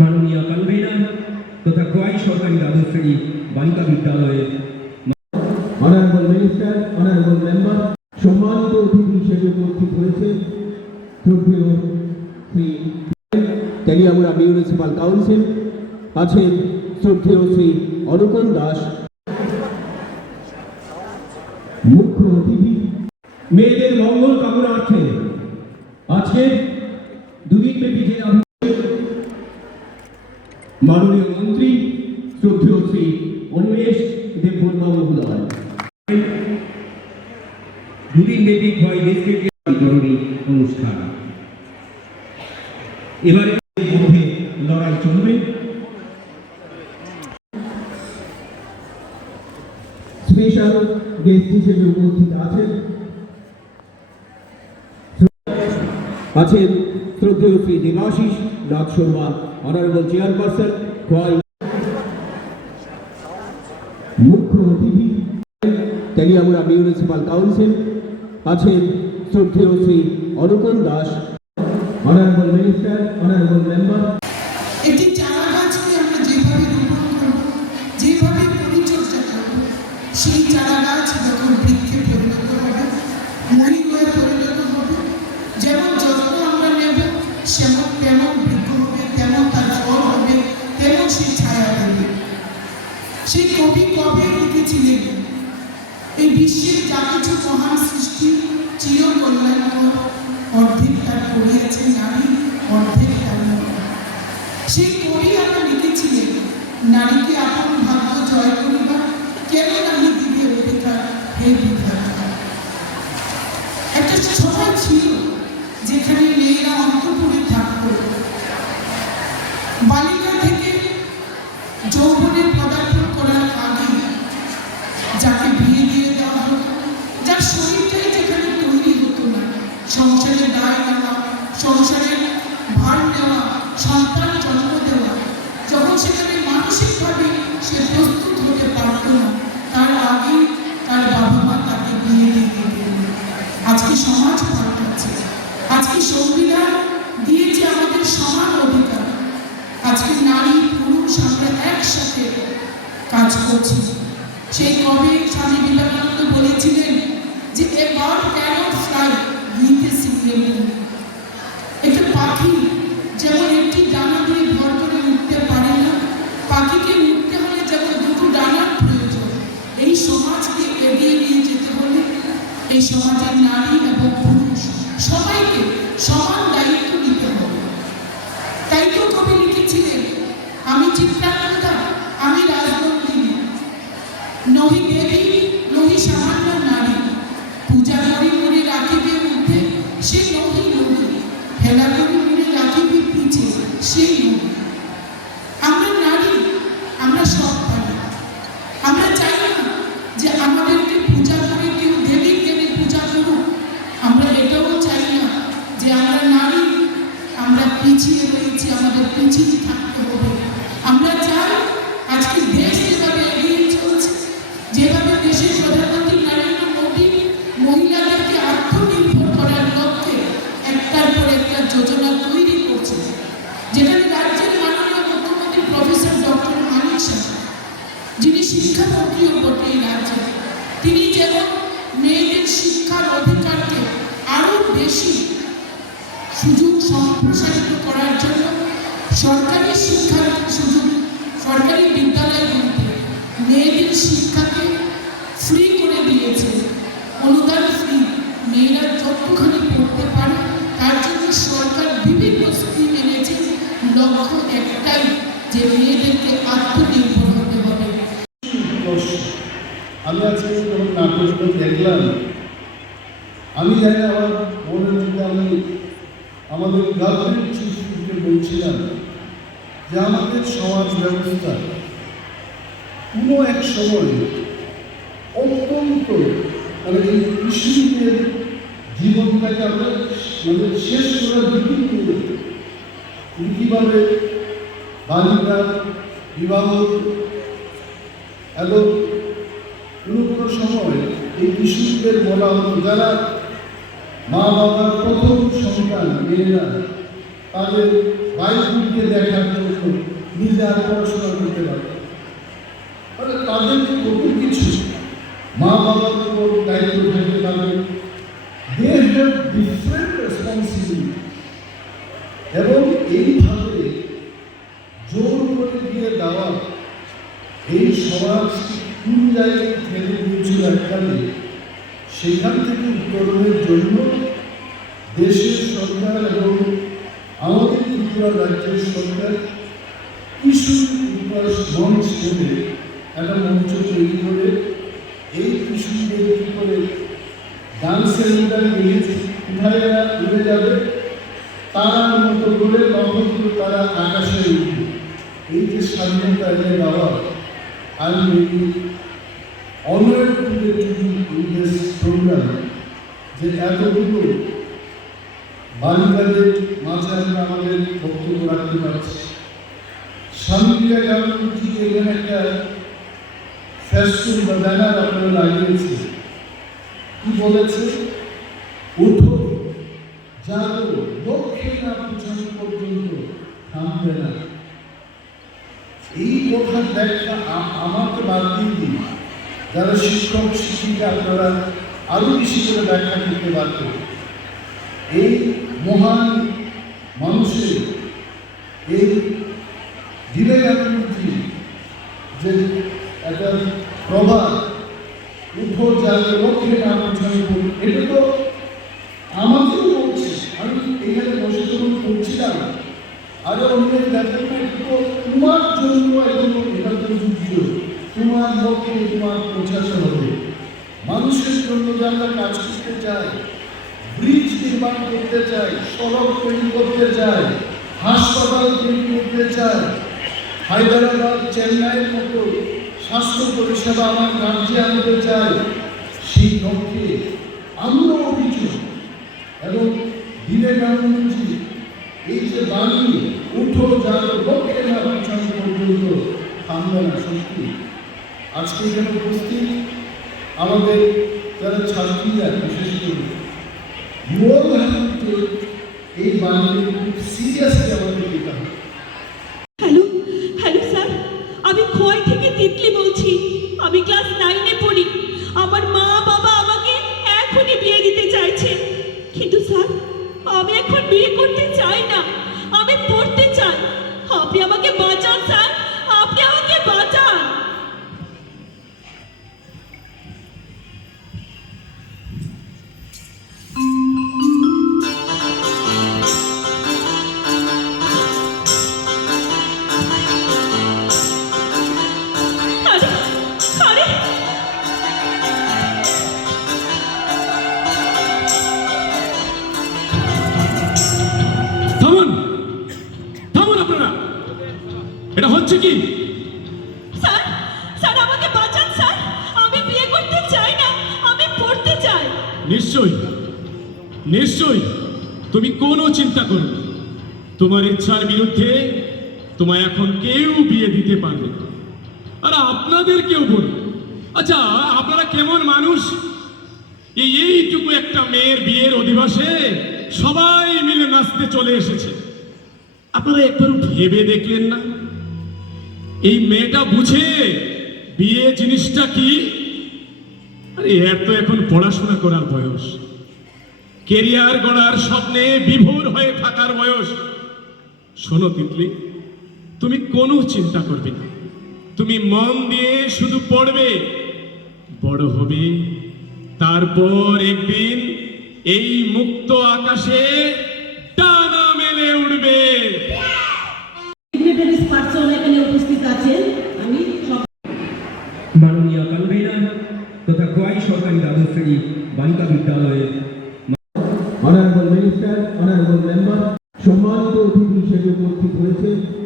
মাননীয় কনভেনার তথা খোয়াই সরকারি শ্রেণি বালিকা বিদ্যালয়ের অনারেবল মিনিস্টার অনারেবল মেম্বার সম্মানিত অতিথি হিসেবে উপস্থিত হয়েছে। তেলিয়ামুড়া মিউনিসিপাল কাউন্সিল আছেন শ্রদ্ধেয় শ্রী অনুকূল দাস। মুখ্য অতিথি, মেয়েদের মঙ্গল কামনার্থে আজকে মাননীয় মন্ত্রী শ্রদ্ধেয় শ্রী অনিমেষ দেববর্মা মহোদয়। দুদিন ব্যাপী দেশকে অনুষ্ঠান। এবারে মধ্যে লড়াই চলবে। স্পেশাল গেস্ট হিসেবে উপস্থিত আছেন। আছেন শ্রদ্ধেয় শ্রী দেবাশিস নাথ শর্মা অনারেবল চেয়ারপারসন খোয়াই মুখ্য অতিথি, তেলিয়ামুড়া মিউনিসিপাল কাউন্সিল আছেন শ্রদ্ধেয় Shri Anukul Das honourable minister honourable member একটি চারা গাছকে আমরা যেভাবে রোপণ করব, যেভাবে পরিচর্যা করব, সেই চারা গাছ যখন বৃক্ষে পরিণত হবে মরি পরিণত হবে, যেমন যত্ন আমরা নেব, সেমন সেই কবি কবে লিখেছিলেন? এই বিশ্বের যা কিছু মহান সৃষ্টি চির কল্যাণকর অর্ধেক তার করিয়াছে নারী, অর্ধেক সেই কবি আমরা লিখেছিলেন, নারীকে আপন ভাগ্য জয় করিবা কেন নারী দিবে অধিকার? হে বিধাতা। একটা সময় ছিল যেখানে তার বাবা মা তাকে বিয়ে দিয়ে আজকে সমাজ পাল্টাচ্ছে। আজকে সংবিধান দিয়েছে আমাদের সমান অধিকার। আজকে নারী, পুরুষ আমরা একসাথে কাজ করছি। সেই কবি স্বামী বিবেকানন্দ বলেছিলেন যে a bird cannot fly with a এই সমাজের নারী এবং পুরুষ সবাইকে সমান দায়িত্ব নিতে হবে। তাই তো কবি লিখেছিলেন, আমি চিত্রানন্দা আমি রাজনন্দিনী। নহি দেবী, নহি সামান্য নারী। পূজা করি মনে রাখিবে মধ্যে, সে নহি নহি হেলা করি মনে রাখিবে পিছে সেই নহি সম্প্রসারিত করার জন্য সরকারি শিক্ষার সুযোগ, সরকারি বিদ্যালয়গুলিতে মেয়েদের শিক্ষাকে ফ্রি করে দিয়েছে। অনুদান ফ্রি মেয়েরা যতখানি পড়তে পারে, তার জন্য সরকার বিভিন্ন স্কিম এনেছে। লক্ষ্য একটাই, যে মেয়েদেরকে আত্মনির্ভর হতে হবে। আমি আজকে যখন নাটকগুলো দেখলাম, আমি জানি আমার মনের মধ্যে আমি আমাদের গার্মেন্ট শিশুকে বলছিলাম যে আমাদের সমাজ ব্যবস্থা কোনো এক সময় অত্যন্ত মানে এই কৃষিদের জীবনটাকে আমরা মানে শেষ করার যাই। কীভাবে বালিকা, বিবাহ এবং কোনো কোনো সময় এই কিশোরদের বলা হতো, যারা মা বাবার প্রথম সন্তান, মেয়েরা, তাদের বাইকগুলিকে দেখার জন্য নিজে আর পড়াশোনা করতে পারে তাহলে তাদের কত কিছু মা বাবার উপর দায়িত্ব থাকে তাদের দে হ্যাভ ডিফারেন্ট রেসপন্সিবিলিটি এবং এইভাবে জোর করে দিয়ে দেওয়া, এই সমাজ কোন জায়গায় ঠেলে দিয়েছিল এককালে সেখান থেকে উত্তরণের জন্য দেশের সরকার এবং আমাদের ত্রিপুরা রাজ্যের সরকার কিছু বিকাশ মঞ্চ একটা মঞ্চ তৈরি করে এই কৃষকদের কি করে ডান্সের মধ্যে নিয়ে কোথায় উড়ে যাবে মতো করে নক্ষত্র তারা আকাশে উঠবে। এই যে স্বাধীনতা এনে দেওয়া আমি বালিকাদের মাঝে আমরা আমাদের বক্তব্য রাখতে পারছি স্বামী বিবেকানন্দজি এখানে একটা ফ্যাশন বা ব্যানার আপনারা লাগিয়েছে কি বলেছে? উঠো, জাগো লক্ষ্যে না পৌঁছানো পর্যন্ত থামবে না। এই কথার ব্যাখ্যা আমাকে বাদ দিয়ে দিন। যারা শিক্ষক, শিক্ষিকা, আপনারা আরও বেশি করে ব্যাখ্যা করতে পারবেন। এই মহান মানুষের এই বিবেকানন্দজি যে একটা প্রভাব উঠো জাগে লক্ষ্যে না পৌঁছানো এটা তো আমাকেও বলছে আমি এখানে বসে যখন করছিলাম আরে অন্যের তো তোমার জন্য একদম এটা তো যুদ্ধ তোমার লক্ষ্যে তোমার পৌঁছাতে হবে। মানুষের জন্য যারা কাজ করতে ব্রিজ নির্মাণ করতে চাই সড়ক তৈরি করতে চাই, হাসপাতাল তৈরি করতে চাই। হায়দ্রাবাদ, চেন্নাইয়ের মতো স্বাস্থ্য পরিষেবা আমার রাজ্যে আনতে চাই। সেই লক্ষ্যে আমরা অভিযোগ এবং বিবেকানন্দজি এই যে বাণী উঠো যার লক্ষ্যে না পর্যন্ত থামবে না সত্যি। আজকে এখানে উপস্থিত আমাদের যারা ছাত্রীরা বিশেষ করে to take এই বাণীকে খুব সিরিয়াসলি আমাদের নিতে হবে। নিশ্চয়ই নিশ্চয়ই তুমি কোনো চিন্তা করো তোমার ইচ্ছার বিরুদ্ধে তোমায় এখন কেউ বিয়ে দিতে পারবে আর আপনাদের কেউ বলুন আচ্ছা আপনারা কেমন মানুষ? এই এইটুকু একটা মেয়ের বিয়ের অধিবাসে সবাই মিলে নাচতে চলে এসেছে। আপনারা একবারও ভেবে দেখলেন না? এই মেয়েটা বুঝে বিয়ে জিনিসটা কি? এর তো এখন পড়াশোনা করার বয়স। কেরিয়ার গড়ার স্বপ্নে বিভোর হয়ে থাকার বয়স। শোনো, তিতলি, তুমি কোনো চিন্তা করবে না। তুমি মন দিয়ে শুধু পড়বে, বড় হবে। তারপর একদিন এই মুক্ত আকাশে খোয়াই সরকারি দ্বাদশ শ্রেণি বালিকা বিদ্যালয়ের